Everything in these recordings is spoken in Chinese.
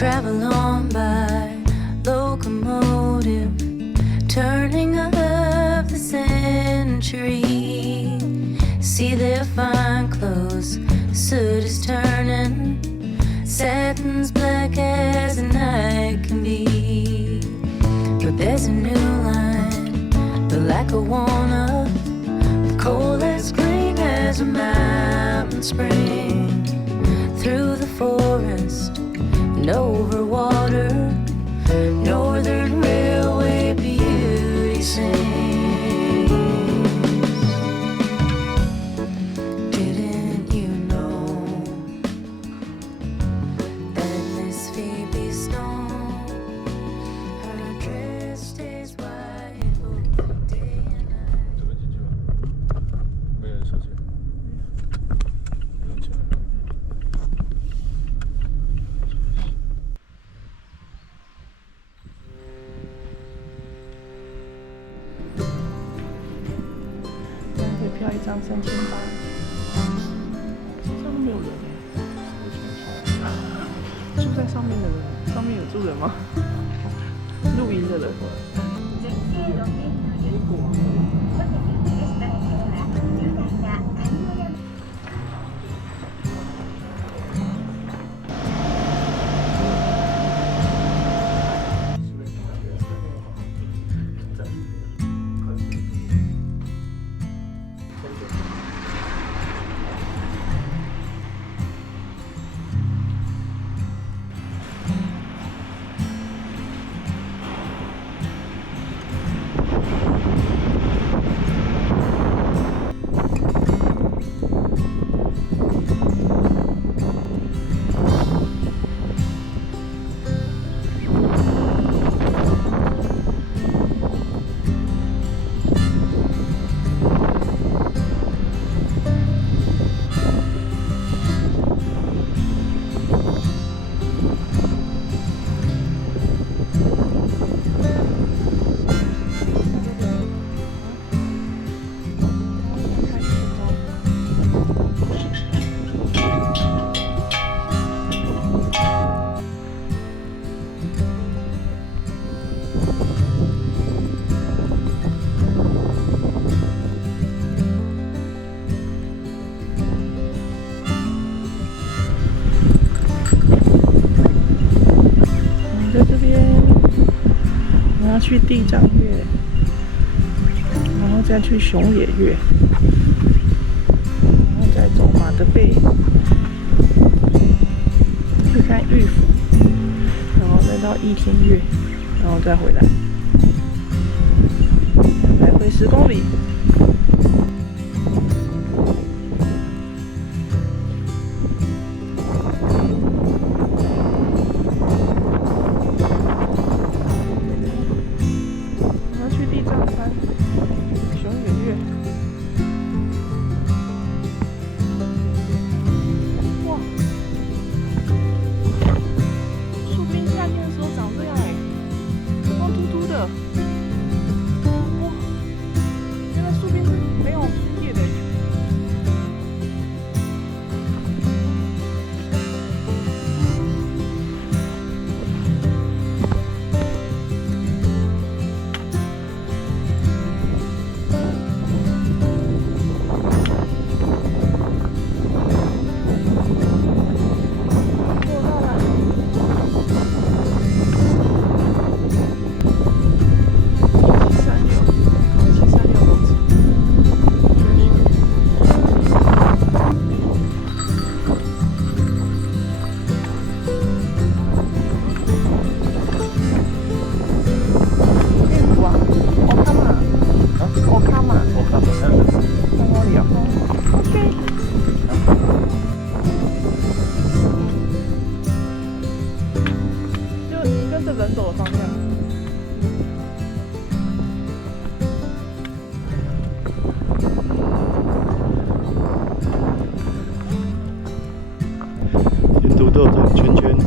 travel on by locomotive, turning of the century. See their fine clothes, soot is turning, satin's black as the night can be. But there's a new line, the Lackawanna, cold as green as a mountain spring. Through the forest and over water, Northern Railway beauty sings. Didn't you know that Miss Phoebe Stone, her dress stays white both day and night? 这个进去吧，没人收钱，不用钱。月票一张3800，上面没有人住在上面的人，上面有住人吗？露营的人。去地藏岳，然后再去熊野岳，然后再走马德贝，去看玉府，然后再到一天岳，然后再回来，来回10公里。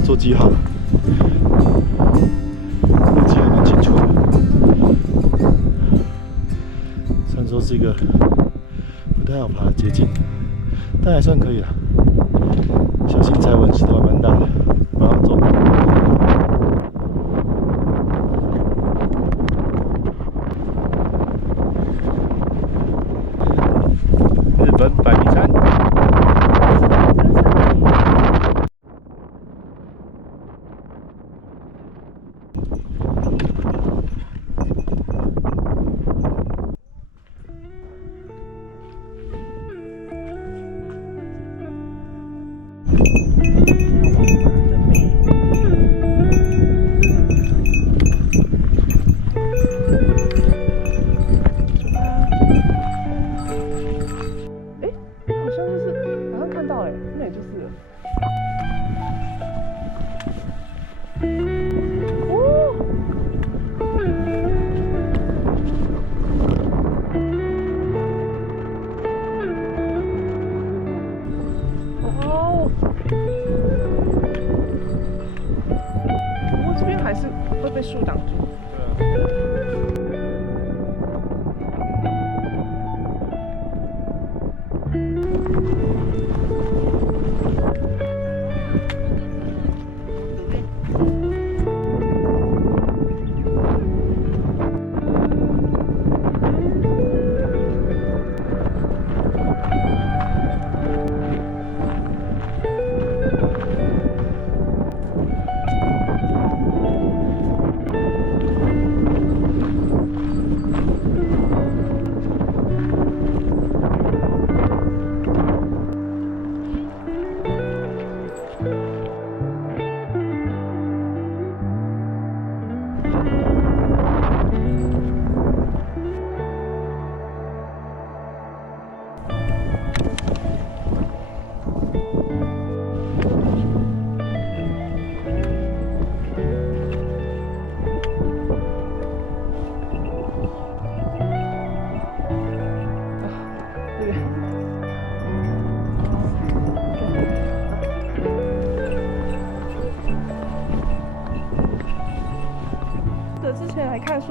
做记号，记还蛮清楚的。虽然说是一个不太好爬的捷径，但还算可以啦。小心踩稳石头还蛮大的，蛮好走。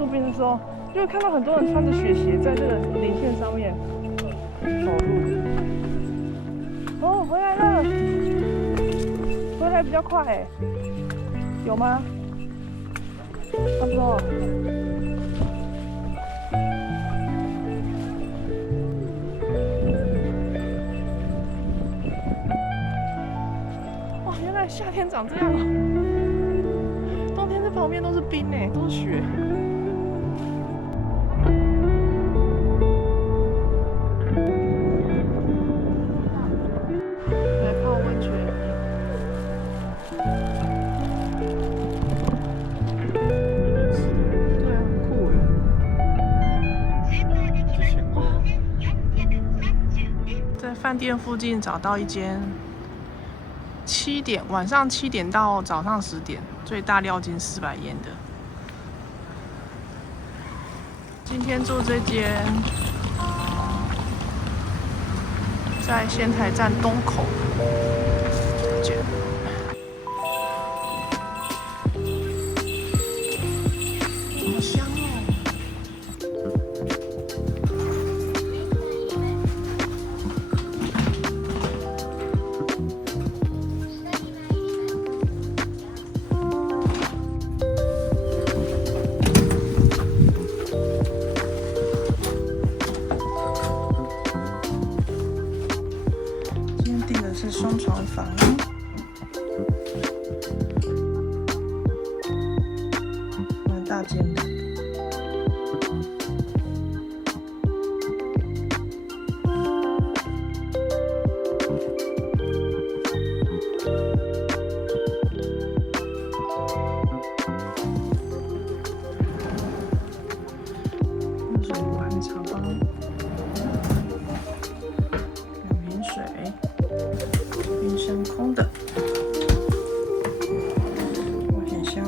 出冰的时候，就会看到很多人穿着雪鞋在这个零线上面走路。哦，回来了，回来比较快哎，有吗？差不多。哇，原来夏天长这样哦，冬天这旁边都是冰哎，都是雪。来泡温泉。对啊，很酷哎。之前都在饭店附近找到一间晚上7点到早上10点，最大料金400yen的。今天住这间，在仙台站东口这间。好香哦！今天订的是双床房，蛮大间的。水壶还没查包，有饮水，冰箱空的，保险箱，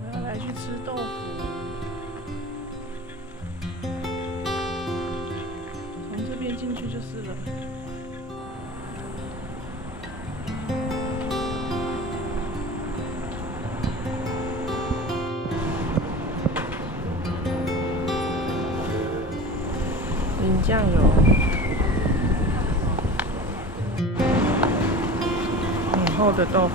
我要来去吃豆腐。从这边进去就是了。淋酱油，很厚的豆腐。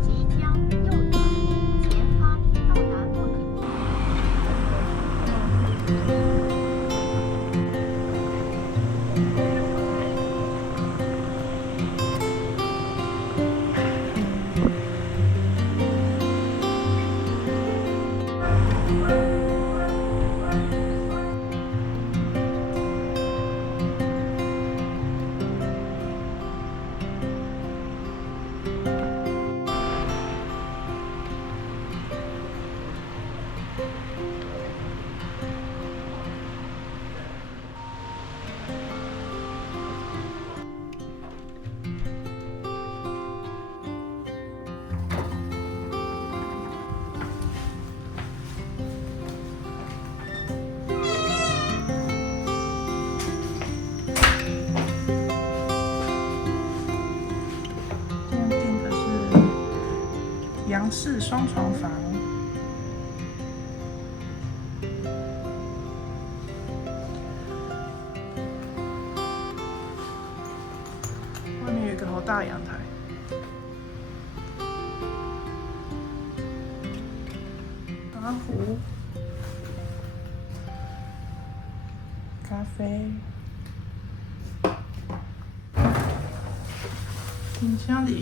即将右转，前方到达洛克。今天订的是洋式双床房，外面有一个好大的阳台。茶壶、咖啡。冰箱里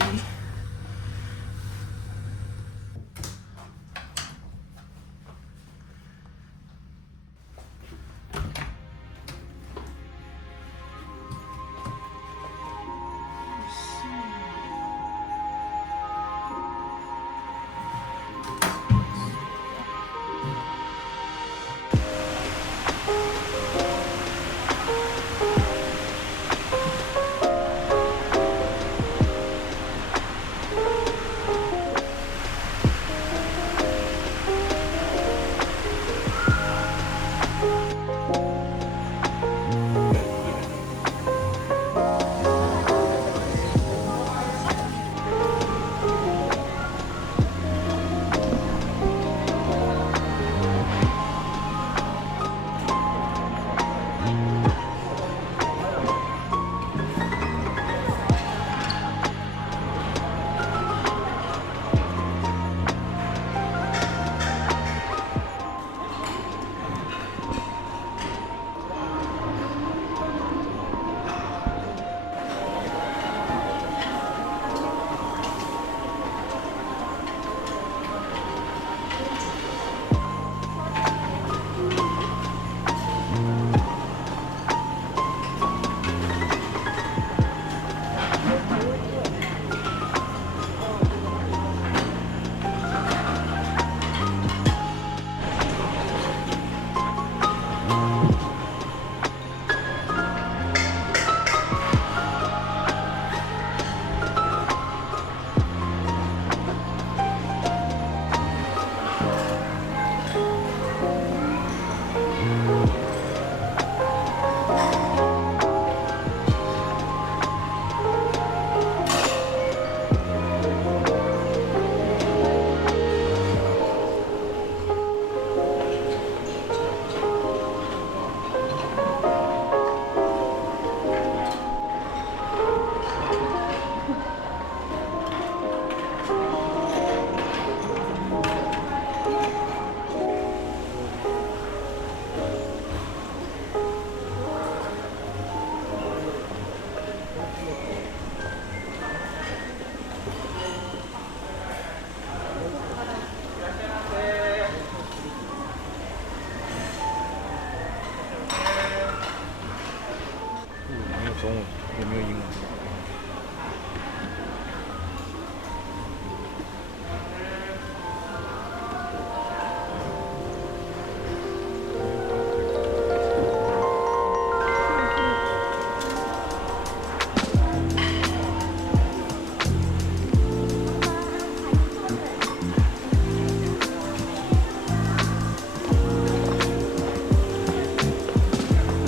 没有中文，也没有英文。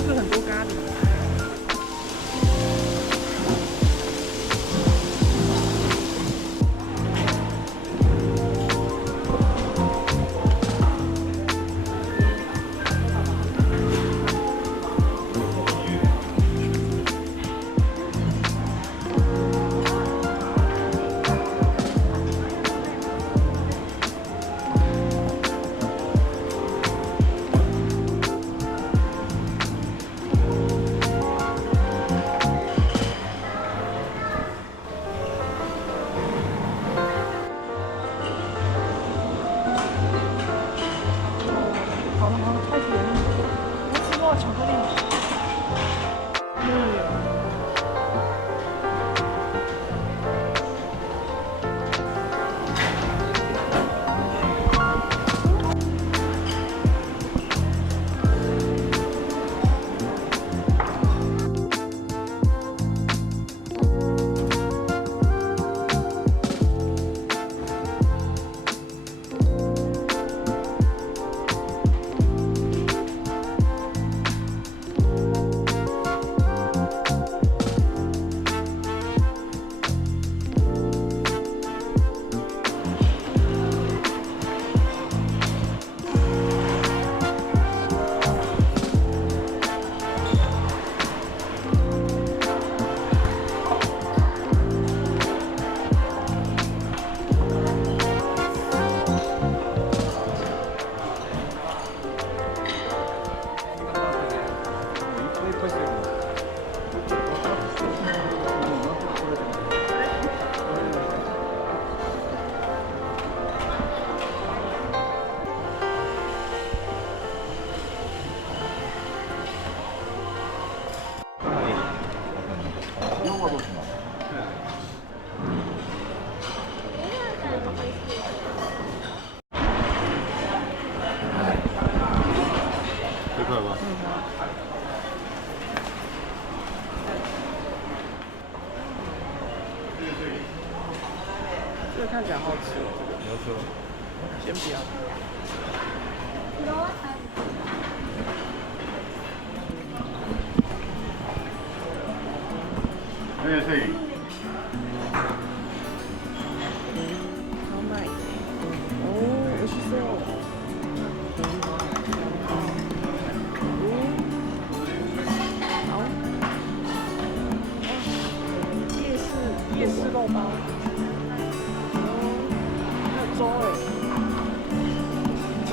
就是很多咖喱。好了好了，太甜了，我吃过巧克力。块吧。这个看起来好吃哦，你要吃吗？先不要。对。好买。哦，美味しそう。好。夜市肉包。还有粥哎。粥。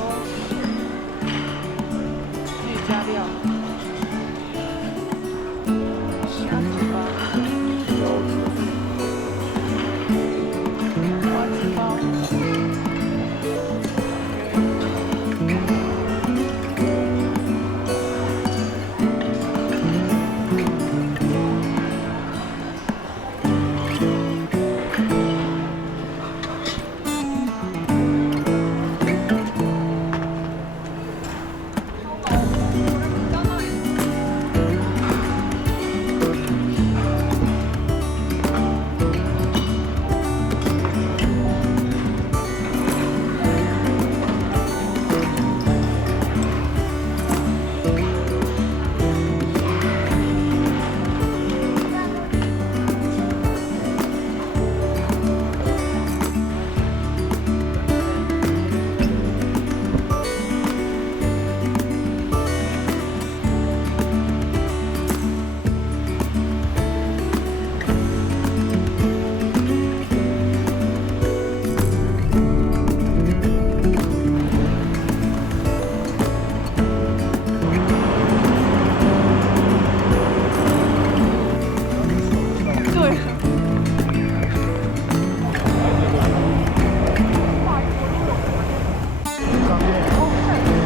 自己加料。虾子包。花枝包。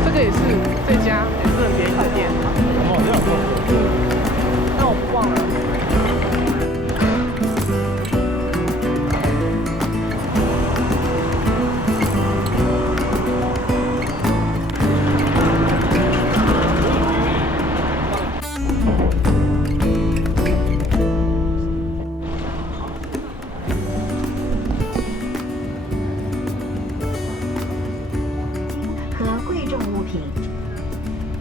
这个也是这家也是很便宜的店。但我忘了。和贵重物品。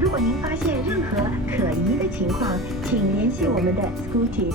如果您发现任何可疑的情况，请联系我们的 Scooty。